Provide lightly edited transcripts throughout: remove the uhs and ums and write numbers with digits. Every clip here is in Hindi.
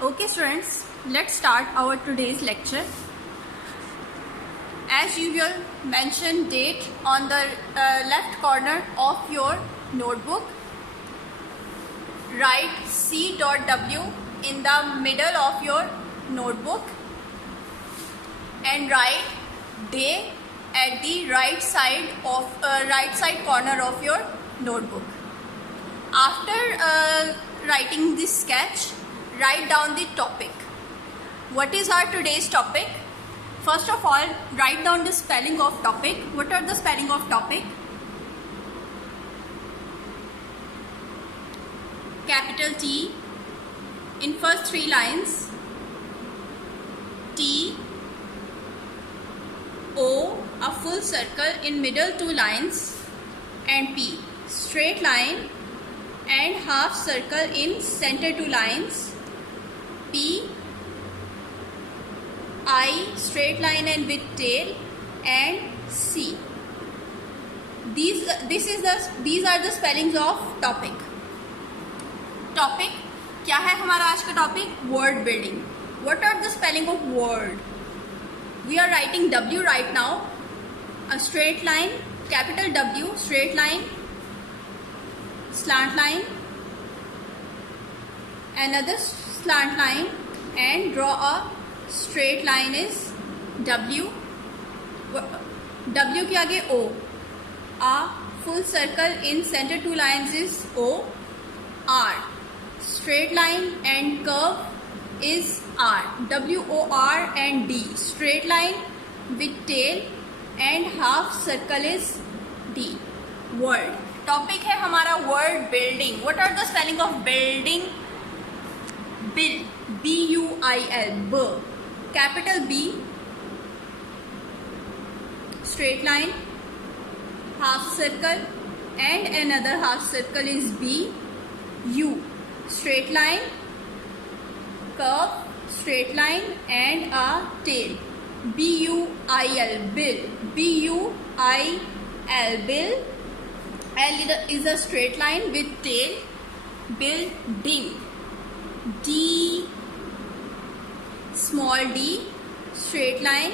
Okay students, let's start our today's lecture. As usual, mention date on the left corner of your notebook. Write C.W in the middle of your notebook and write day at the right side corner of your notebook. After writing this sketch, write down the topic. What is our today's topic? First of all, write down the spelling of topic. What are the spelling of topic? Capital T in first 3 lines, T, O, a full circle in middle 2 lines, and P, straight line and half circle in center 2 lines, P, I, straight line and with tail, and C. These are the spellings of topic. Topic क्या है हमारा आज का topic? Word building. What are the spelling of word? We are writing W right now. A straight line, capital W, straight line, slant line, another slant line, and draw a straight line is W. W के आगे O. A full circle in center 2 lines is O. R. Straight line and curve is R. W, O, R and D. Straight line with tail and half circle is D. Word. Topic है हमारा word building. What are the spelling of building? Build. B-U-I-L. B. Capital B. Straight line. Half circle and another half circle is B. U. Straight line, curve, straight line and a tail. B-U-I-L, bill. B-U-I-L, bill. L is a straight line with tail. Building. D, small d, straight line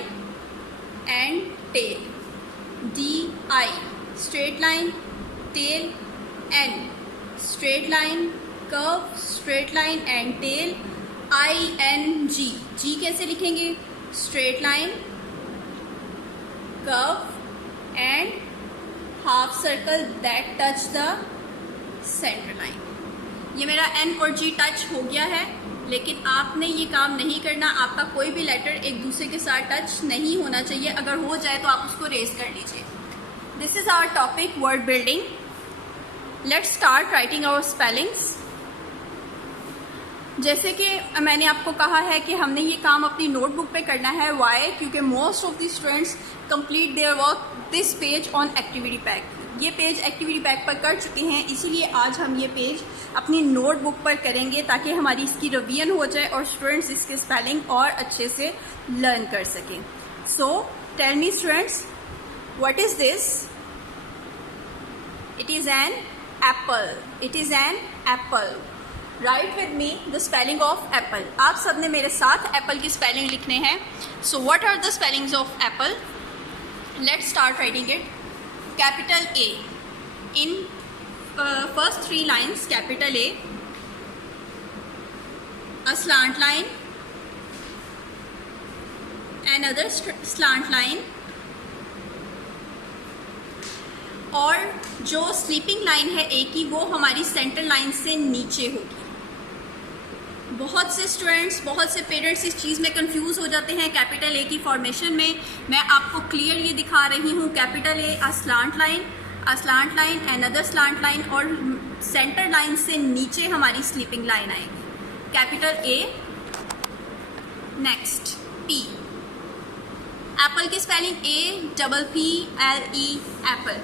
and tail. D-I, straight line, tail, N, straight line, curve, straight line and tail. I-N-G. G कैसे लिखेंगे? Straight line, curve and half circle that touch the center line. ये मेरा N और G टच हो गया है, लेकिन आपने ये काम नहीं करना. आपका कोई भी लेटर एक दूसरे के साथ टच नहीं होना चाहिए. अगर हो जाए तो आप उसको रेज कर लीजिए. This is our topic, word building. Let's start writing our spellings. जैसे कि मैंने आपको कहा है कि हमने ये काम अपनी नोटबुक पे करना है. वाई? क्योंकि most of the students complete their work this page on activity pack. ये पेज एक्टिविटी पैक पर कर चुके हैं, इसीलिए आज हम ये पेज अपनी नोटबुक पर करेंगे ताकि हमारी इसकी रिवीजन हो जाए और स्टूडेंट्स इसके स्पेलिंग और अच्छे से लर्न कर सकें. So tell me students, what is this? It is an apple. It is an apple. Write with me the spelling of apple. आप सब ने मेरे साथ एप्पल की स्पेलिंग लिखने हैं. So what are the spellings of apple? Let's start writing it. Capital A in first 3 lines. Capital A, a slant line, another slant line, और जो स्लीपिंग लाइन है ए की वो हमारी सेंटर लाइन से नीचे होगी. बहुत से स्टूडेंट्स, बहुत से पेरेंट्स इस चीज़ में कंफ्यूज हो जाते हैं कैपिटल ए की फॉर्मेशन में. मैं आपको क्लियर ये दिखा रही हूँ. Capital A, a slant line, another slant line और सेंटर लाइन से नीचे हमारी स्लीपिंग लाइन आएगी. Capital A. Next P. Apple की spelling A-P-P-L-E, apple.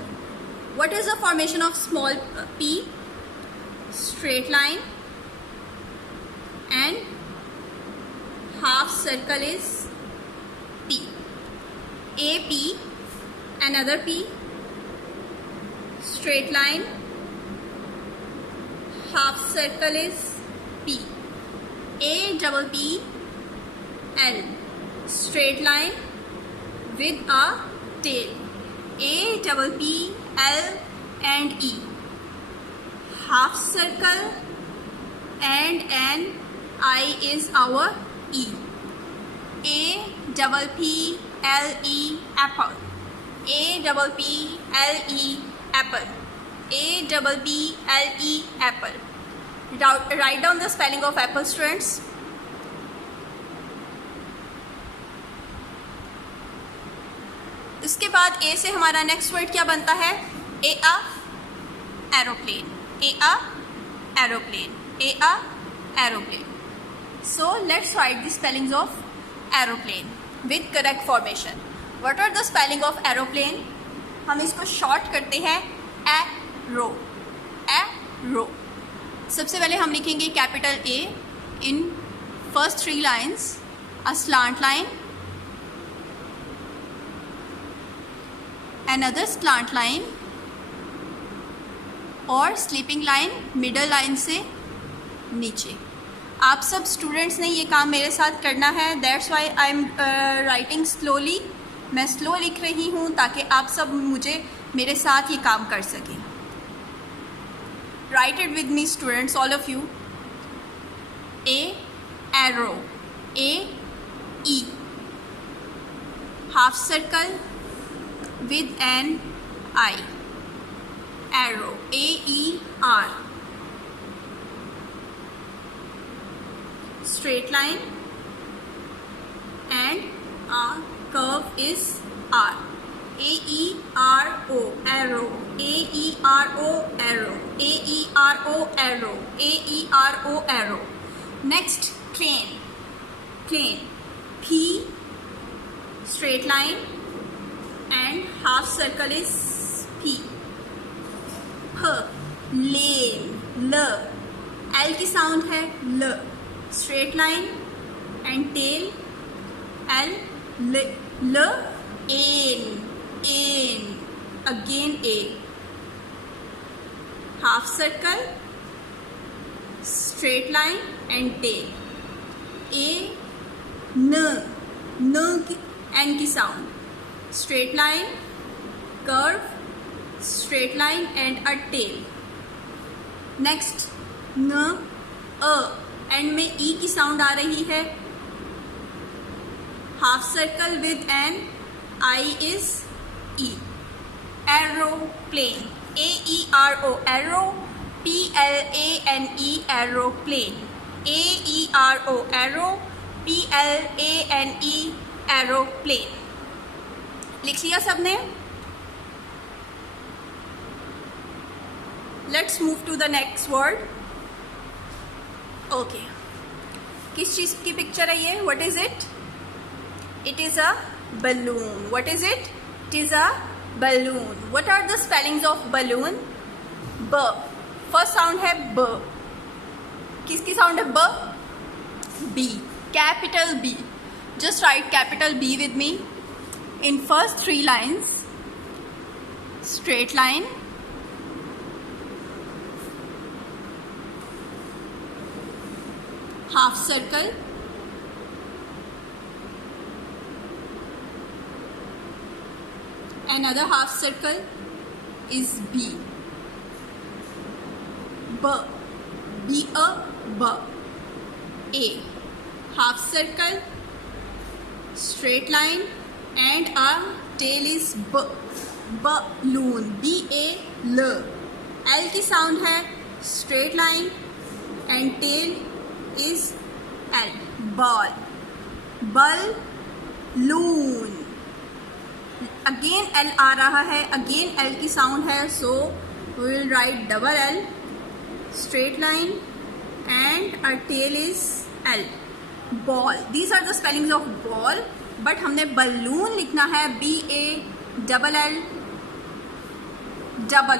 What is the formation of small p? Straight line and half circle is P. AP, another P, straight line, half circle is P. APPL, straight line with a tail. APPL and E, half circle and an I is our E. APPLE, apple. APPLE, apple. APPLE, apple. Write down the spelling of apple, students. इसके बाद ए से हमारा नेक्स्ट वर्ड क्या बनता है? A a aeroplane. A a aeroplane. A a aeroplane. So let's write the spellings of aeroplane with correct formation. What are the spelling of aeroplane? हम इसको शॉर्ट करते हैं एरो. एरो. सबसे पहले हम लिखेंगे capital A in first 3 lines, a slant line, another slant line और स्लीपिंग लाइन मिडल लाइन से नीचे. आप सब स्टूडेंट्स ने ये काम मेरे साथ करना है. That's why I am writing slowly. मैं स्लो लिख रही हूँ ताकि आप सब मेरे साथ ये काम कर सकें. Right it with me students, all of you. A arrow. A E, half circle with an I. Arrow. AER. Straight line and a curve is R. AERO, arrow. AERO, arrow. AERO, arrow. AERO, arrow. Next, plane. Plane. P, straight line and half circle is P. H, lane. L, L की साउंड है L. Straight line and tail L. L, an. An. Again A. Half circle, straight line and tail. A, n. N की sound. Straight line, curve, straight line and a tail. Next, n, a, and में E की साउंड आ रही है. Half circle with an I is E. Aeroplane. AERO, arrow. PLANE, aeroplane. AERO, arrow. PLANE, aeroplane. लिख लिया सबने? Let's move to the next word. Okay, किस चीज की पिक्चर है ये? What is it? It is a balloon. What is it? It is a balloon. What are the spellings of balloon? ब. फर्स्ट साउंड है ब. किसकी साउंड है ब? B. Capital B. Just write capital B with me. In first 3 lines, straight line, half circle, another half circle is B. B. B a B. A. Half circle, straight line and our tail is B. Balloon. BA L. L की साउंड है. Straight line and tail is L. Ball. Balloon. Again L आ रहा है. Again L की साउंड है. So we will write double L. Straight line and our tail is L. Ball. These are the spellings of ball. But हमने बलून लिखना है BALL डबल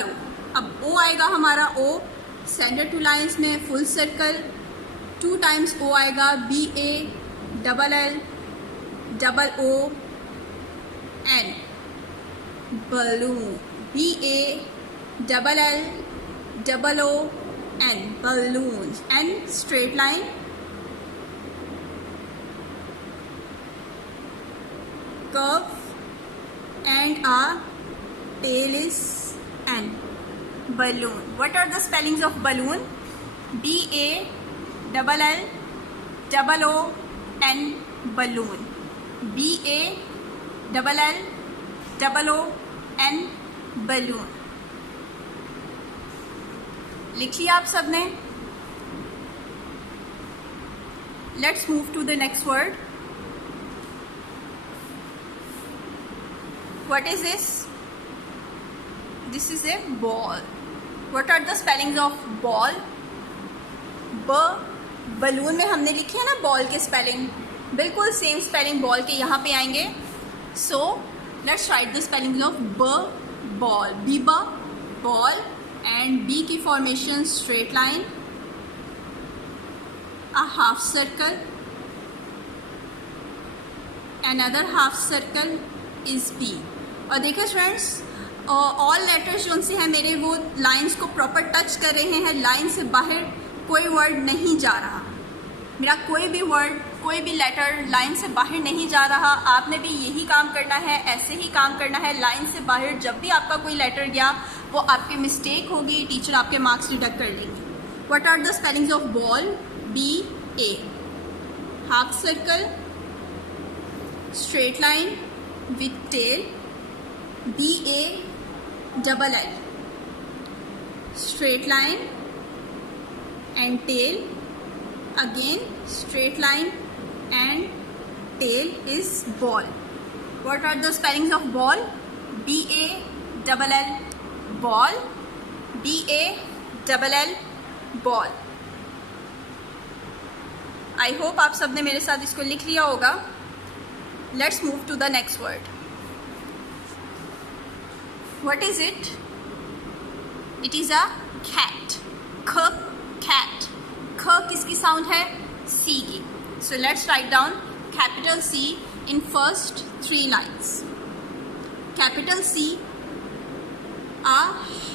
O. अब O आएगा हमारा O. सेंटर 2 लाइन्स में फुल सर्कल 2 टाइम्स O आएगा. BALL double O N. Balloon. BALL double O N. Balloon. And straight line curve, and a tail is N. Balloon. What are the spellings of balloon? BALLLOON. Balloon. BALLLOON. Balloon. लिख लिया आप सबने? Let's move to the next word. What is this? This is a ball. What are the spellings of ball? Balloon में हमने लिखे हैं ना बॉल के स्पेलिंग, बिल्कुल सेम स्पेलिंग बॉल के यहाँ पे आएंगे. So let's write the spelling of ball. बीबा बॉल, एंड बी की formation straight line, a half circle, another half circle is B. और देखिए फ्रेंड्स, ऑल लेटर्स जो उनसे हैं मेरे, वो लाइंस को प्रॉपर टच कर रहे हैं. लाइन से बाहर कोई वर्ड नहीं जा रहा. मेरा कोई भी वर्ड, कोई भी लेटर लाइन से बाहर नहीं जा रहा. आपने भी यही काम करना है, ऐसे ही काम करना है. लाइन से बाहर जब भी आपका कोई लेटर गया वो आपकी मिस्टेक होगी, टीचर आपके मार्क्स डिडक्ट कर लेंगे. What are the spellings of ball? BA. Half circle, straight line with tail, BALL. Straight line and tail, again straight line and tail is ball. What are the spellings of ball? BALL. Ball. BALL. Ball. I hope आप सबने मेरे साथ इसको लिख लिया होगा. Let's move to the next word. What is it? It is a cat. Cat. ख किसकी साउंड है? सी की. So let's write down capital C in first 3 lines. Capital C, a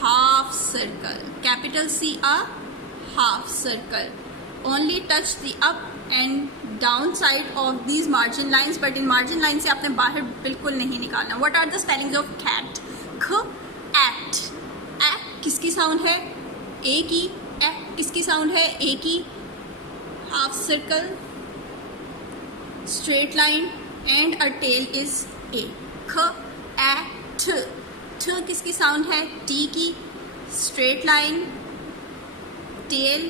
half circle. Capital C, a half circle. Only touch the up and down side of these margin lines, but in margin line से आपने बाहर बिल्कुल नहीं निकालना. What are the spellings of cat? cat. किसकी साउंड है? A की. किसकी साउंड है? A की. half circle, straight line and a tail is A. cat. किसकी साउंड है? T की. straight line, tail,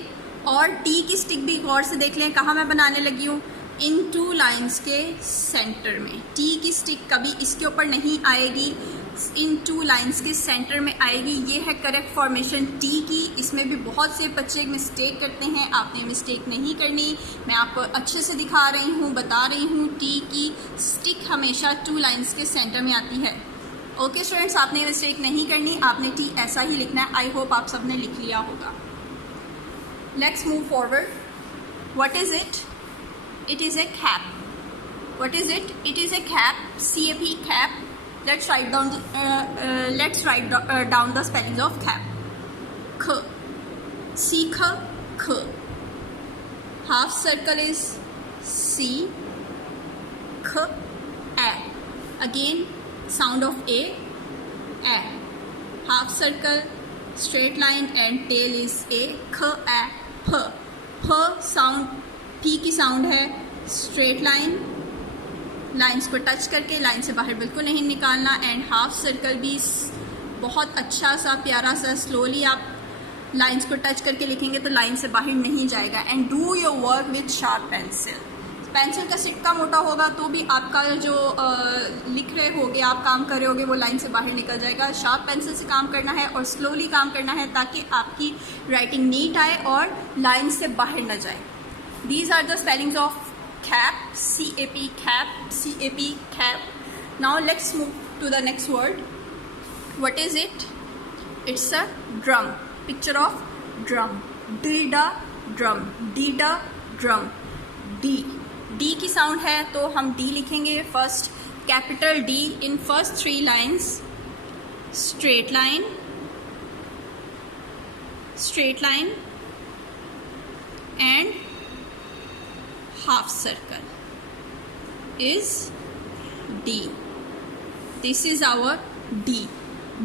और टी की स्टिक भी गौर से देख लें कहाँ मैं बनाने लगी हूँ. इन 2 लाइन्स के सेंटर में. टी की स्टिक कभी इसके ऊपर नहीं आएगी, इन 2 लाइन्स के सेंटर में आएगी. ये है करेक्ट फॉर्मेशन टी की. इसमें भी बहुत से बच्चे मिस्टेक करते हैं. आपने मिस्टेक नहीं करनी. मैं आपको अच्छे से दिखा रही हूँ, बता रही हूँ. टी की स्टिक हमेशा 2 लाइन्स के सेंटर में आती है. ओके स्टूडेंट्स, आपने मिस्टेक नहीं करनी. आपने टी ऐसा ही लिखना है. आई होप आप सबने लिख लिया होगा. Let's move forward. What is it? It is a cap. What is it? It is a cap. CAP, cap. Let's write down the spellings of cap. K. C, K. K. Half circle is C. K. A. Again, sound of A. A. Half circle, straight line and tail is A. K, A. फ साउंड, पी की साउंड है. स्ट्रेट लाइन, लाइंस को टच करके लाइन से बाहर बिल्कुल नहीं निकालना. एंड हाफ सर्कल भी बहुत अच्छा सा प्यारा सा स्लोली आप लाइंस को टच करके लिखेंगे तो लाइन से बाहर नहीं जाएगा. And do your work with sharp pencil. Pencil का सिक्का मोटा होगा तो भी आपका जो लिख रहे होगे, आप काम कर रहे होगे, वो लाइन से बाहर निकल जाएगा. शार्प पेंसिल से काम करना है और स्लोली काम करना है ताकि आपकी राइटिंग नीट आए और लाइन से बाहर न जाए. These are the spellings of cap. CAP, cap. CAP, cap. Now let's move to the next word. What is it? It's a drum. Picture of drum. डीडा ड्रम. डीडा ड्रम. डी. डी की साउंड है तो हम डी लिखेंगे. First capital D in first 3 lines. Straight line, straight line and half circle is D. This is our D.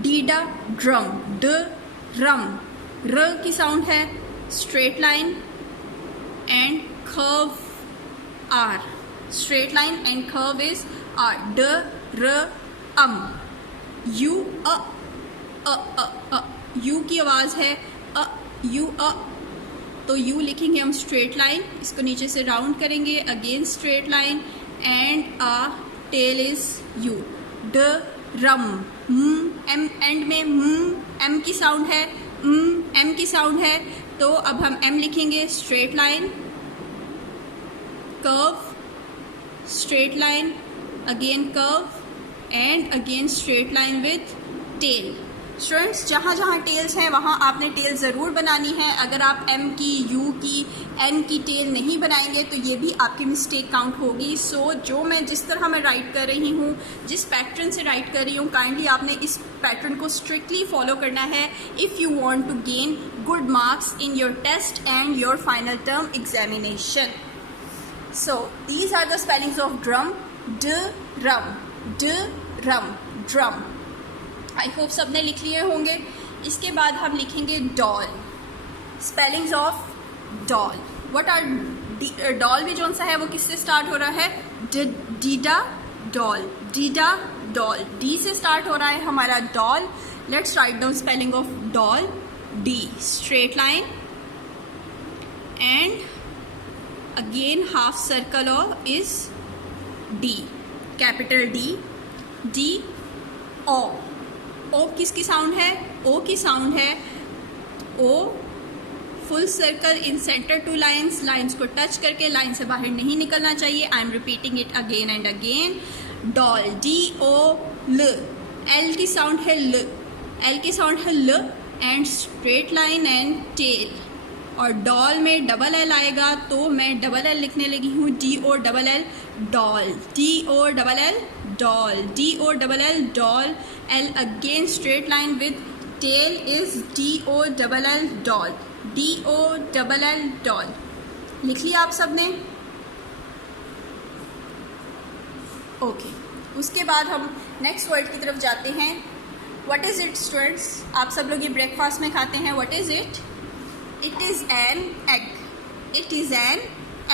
D da drum. D rum. R की साउंड है straight line and curve R. Straight line and curve is R. D r U U की आवाज है U तो U लिखेंगे हम स्ट्रेट लाइन, इसको नीचे से राउंड करेंगे, again straight line and a tail is U. ड रम. एम एंड में एम की साउंड है, एम की साउंड है, तो अब हम एम लिखेंगे straight line, curve, straight line, again curve and again straight line with tail. Students, जहाँ जहाँ टेल्स हैं वहाँ आपने टेल ज़रूर बनानी है. अगर आप एम की, यू की, एन की टेल नहीं बनाएंगे तो ये भी आपकी मिस्टेक काउंट होगी. सो जो मैं जिस तरह मैं राइट कर रही हूँ, जिस पैटर्न से राइट कर रही हूँ, काइंडली आपने इस पैटर्न को स्ट्रिक्टली फॉलो करना है if you want to gain good marks in your test and your final term examination. So these are the spellings of drum. ड रम, ड रम, ड्रम. आई होप सब ने लिख लिए होंगे. इसके बाद हम लिखेंगे doll. Spellings of doll. What are doll भी जौन सा है वो किससे स्टार्ट हो रहा है? डीडा डॉल. डीडा डॉल. डी से स्टार्ट हो रहा है हमारा doll. Let's write down spelling of doll. D straight line and again half circle of is D, capital D. D O. O किसकी साउंड है? ओ की साउंड है. O full circle in center two lines. Lines को टच करके लाइन से बाहर नहीं निकलना चाहिए. I am repeating it again and again. Doll. D ओ ल. एल की साउंड है ल. एल की साउंड है ल and straight line and tail. और डॉल में डबल एल आएगा तो मैं डबल एल लिखने लगी हूँ. D O double L doll. D O double L doll. D O double L doll. L again straight line with tail is D O double L doll. D O double L doll. लिख लिया आप सब ने? ओके. उसके बाद हम नेक्स्ट वर्ड की तरफ जाते हैं. What is it students? आप सब लोग ये ब्रेकफास्ट में खाते हैं. What is it? It is an egg. It is an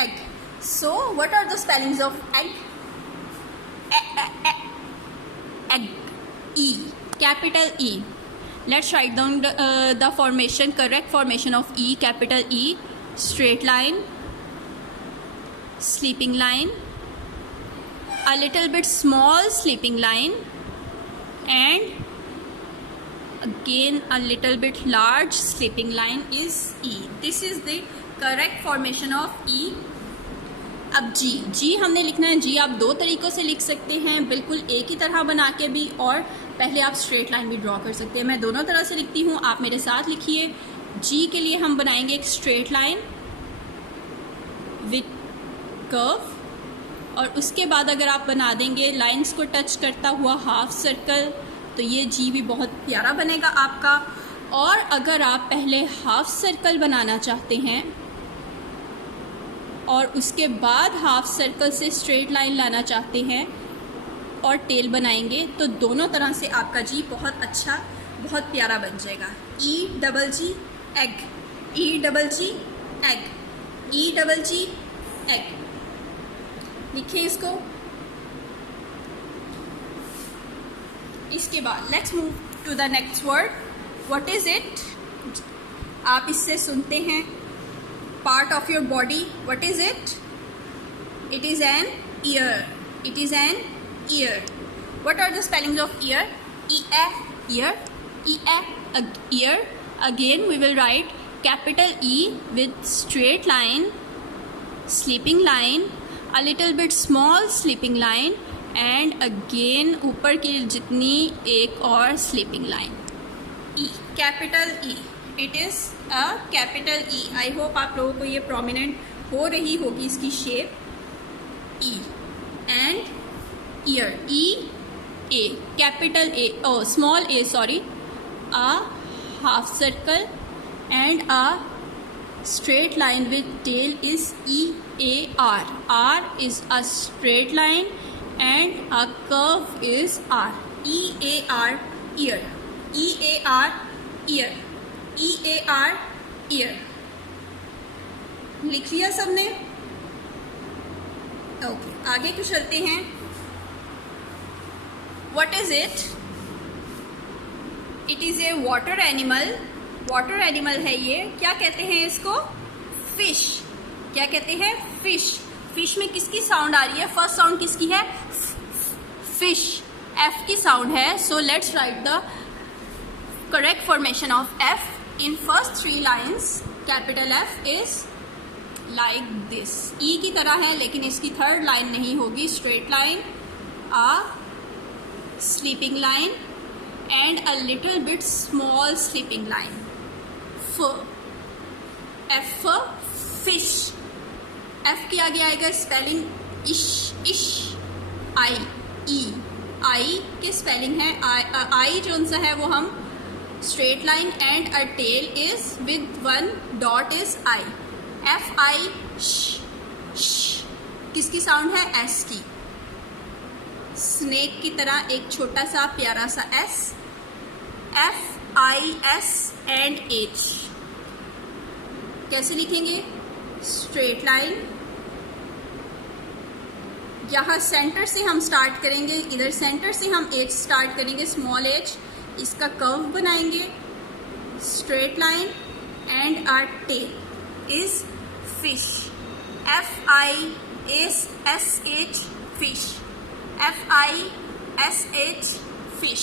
egg. So, what are the spellings of egg? Egg. E. Capital E. Let's write down the formation, correct formation of E. Capital E. Straight line. Sleeping line. A little bit small sleeping line. And again a little bit large sleeping line is E. This is the correct formation of E. अब G. G हमने लिखना है. G आप दो तरीक़ों से लिख सकते हैं, बिल्कुल एक ही तरह बना के भी, और पहले आप स्ट्रेट लाइन भी ड्रॉ कर सकते हैं. मैं दोनों तरह से लिखती हूँ, आप मेरे साथ लिखिए. G के लिए हम बनाएंगे एक स्ट्रेट लाइन विथ कर्व, और उसके बाद अगर आप बना देंगे लाइंस को टच करता हुआ हाफ सर्कल तो ये जी भी बहुत प्यारा बनेगा आपका. और अगर आप पहले हाफ सर्कल बनाना चाहते हैं और उसके बाद हाफ सर्कल से स्ट्रेट लाइन लाना चाहते हैं और टेल बनाएंगे तो दोनों तरह से आपका जी बहुत अच्छा, बहुत प्यारा बन जाएगा. E double G egg. E double G egg. E double G egg. लिखिए इसको. इसके बाद let's move to the next word. What is it? आप इससे सुनते हैं part of your body. What is it? It is an ear. It is an ear. What are the spellings of ear? E A ear. E A ear. Again we will write capital E with straight line, sleeping line, a little bit small sleeping line and again ऊपर की जितनी एक और sleeping line. E. Capital E. It is a capital E. I hope आप लोगों को ये प्रोमिनेंट हो रही होगी इसकी shape. E and ear. E A. Capital A. Oh small A, sorry. A half circle and a straight line with tail is E A R. R is a straight line and a curve is R. E-A-R, ear. E-A-R, ear. E-A-R, ear. लिख लिया सबने? ओके, आगे कुछ चलते हैं. What is it? It is a water animal. Water animal है ये. क्या कहते हैं इसको? फिश. क्या कहते हैं? फिश. फिश में किसकी साउंड आ रही है? फर्स्ट साउंड किसकी है? फिश. एफ की साउंड है. So let's write the correct formation of F in first 3 lines. Capital F is like this. E की तरह है लेकिन इसकी थर्ड लाइन नहीं होगी. Straight line, a sleeping line and a little bit small sleeping line. F for fish. F के आगे आएगा स्पेलिंग इश. इश. आई. ई. आई के स्पेलिंग है आई जो सा है वो हम straight line and a tail is with 1 dot is I. F I. किसकी साउंड है? एस की. स्नेक की तरह एक छोटा सा प्यारा सा S. F I S and H. कैसे लिखेंगे? Straight line. यहाँ सेंटर से हम स्टार्ट करेंगे. इधर सेंटर से हम एच स्टार्ट करेंगे, स्मॉल एच. इसका कर्व बनाएंगे. Straight line and our tail is fish. F I S S H fish. F I S H fish.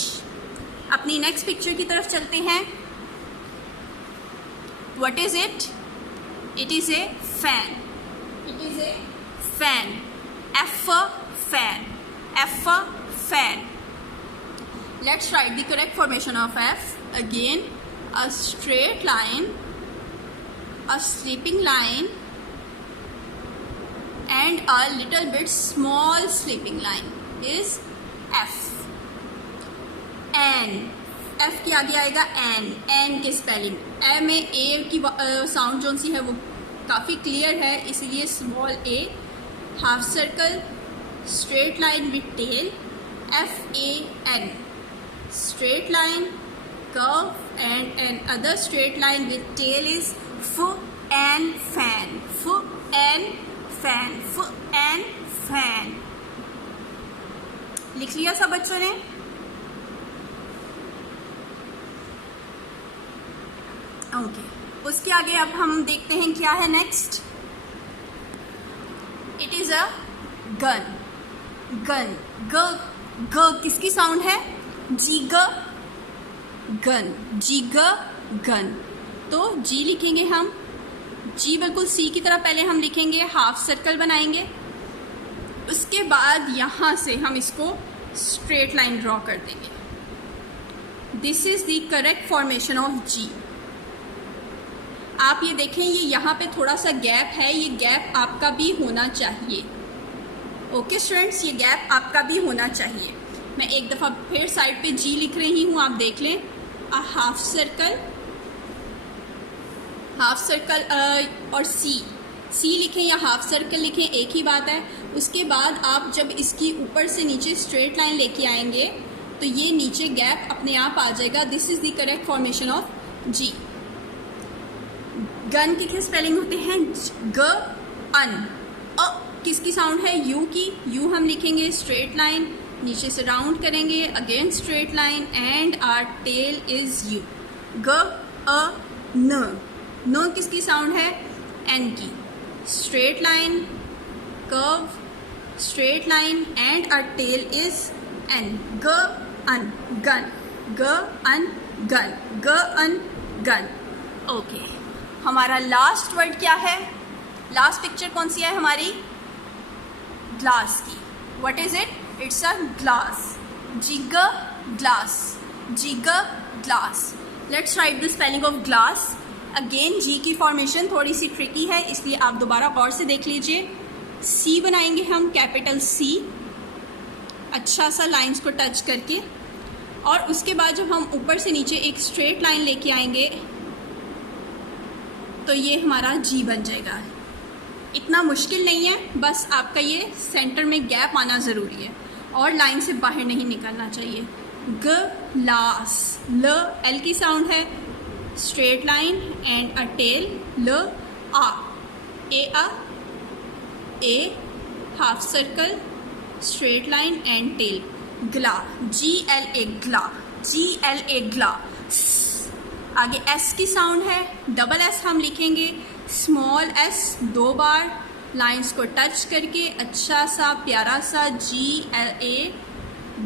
अपनी नेक्स्ट पिक्चर की तरफ चलते हैं. What is it? It is a fan. It is a fan. F for fan. F for fan. Let's write the correct formation of F. Again, a straight line, a sleeping line, and a little bit small sleeping line is F. N. F के आगे आएगा N. N की स्पेलिंग. ए में ए की साउंड जो सी है वो काफ़ी क्लियर है, इसीलिए small A. Half circle, straight line with tail. FAN. Straight line, curve, and another straight line with tail is F and fan. F and fan. F and fan. लिख लिया सब बच्चों ने? ओके. उसके आगे अब हम देखते हैं क्या है next. It is a gun. Gun. ग. ग किसकी साउंड है? जी. ग. गन. जी. ग. गन. तो जी लिखेंगे हम. जी बिल्कुल सी की तरह पहले हम लिखेंगे, हाफ सर्कल बनाएंगे. उसके बाद यहाँ से हम इसको स्ट्रेट लाइन ड्रॉ कर देंगे. This is the correct formation of G. आप ये देखें, ये यहाँ पे थोड़ा सा गैप है, ये गैप आपका भी होना चाहिए. ओके स्टूडेंट्स, ये गैप आपका भी होना चाहिए. मैं एक दफ़ा फिर साइड पे जी लिख रही हूँ, आप देख लें. अ हाफ सर्कल, हाफ सर्कल और सी. सी लिखें या हाफ सर्कल लिखें, एक ही बात है. उसके बाद आप जब इसकी ऊपर से नीचे स्ट्रेट लाइन लेके आएंगे तो ये नीचे गैप अपने आप आ जाएगा. This is the correct formation of G. Gun की क्या स्पेलिंग होते हैं? ग. अन. अ किसकी साउंड है? यू की. यू हम लिखेंगे स्ट्रेट लाइन, नीचे से राउंड करेंगे, again straight line, and our tail is U. ग. अ. न. न किसकी साउंड है? एन की. Straight line, curve, straight line, and our tail is N. ग. अन. गन. ग. अन. गन. ग. अन. गन. ओके. हमारा लास्ट वर्ड क्या है? लास्ट पिक्चर कौन सी है हमारी? ग्लास की. What is it? It's a glass. जिग. ग्लास. जिग. Glass. Let's write the spelling of glass. Again G की फॉर्मेशन थोड़ी सी ट्रिकी है, इसलिए आप दोबारा गौर से देख लीजिए. सी बनाएंगे हम, कैपिटल सी, अच्छा सा लाइंस को टच करके, और उसके बाद जब हम ऊपर से नीचे एक स्ट्रेट लाइन लेके आएंगे तो ये हमारा जी बन जाएगा. इतना मुश्किल नहीं है, बस आपका ये सेंटर में गैप आना ज़रूरी है. और लाइन से बाहर नहीं निकलना चाहिए। ग्लास, ल एल की साउंड है, straight line and a tail, ल आ, a half circle, straight line and tail, ग्ला, जी एल ए ग्ला, जी एल ए ग्ला। आगे एस की साउंड है, डबल एस हम लिखेंगे, स्मॉल एस 2 बार लाइंस को टच करके अच्छा सा प्यारा सा G L A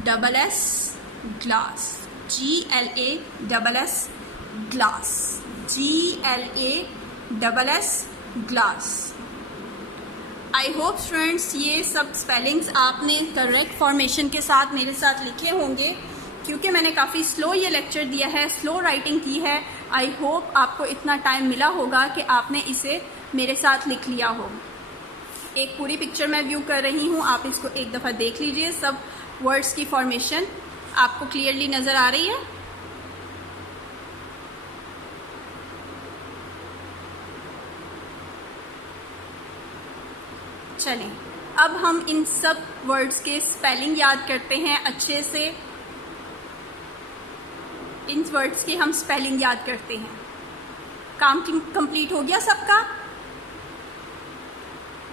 double S glass, G L A double S glass, G L A double S glass. I hope students ये सब स्पेलिंग्स आपने करेक्ट फॉर्मेशन के साथ मेरे साथ लिखे होंगे, क्योंकि मैंने काफ़ी स्लो ये लेक्चर दिया है, स्लो राइटिंग की है। आई होप आपको इतना टाइम मिला होगा कि आपने इसे मेरे साथ लिख लिया हो। एक पूरी पिक्चर मैं व्यू कर रही हूँ, आप इसको एक दफ़ा देख लीजिए। सब वर्ड्स की फॉर्मेशन आपको क्लियरली नज़र आ रही है। चलें, अब हम इन सब वर्ड्स के स्पेलिंग याद करते हैं अच्छे से। इन वर्ड्स के हम स्पेलिंग याद करते हैं। काम कंप्लीट हो गया सबका?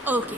ओके।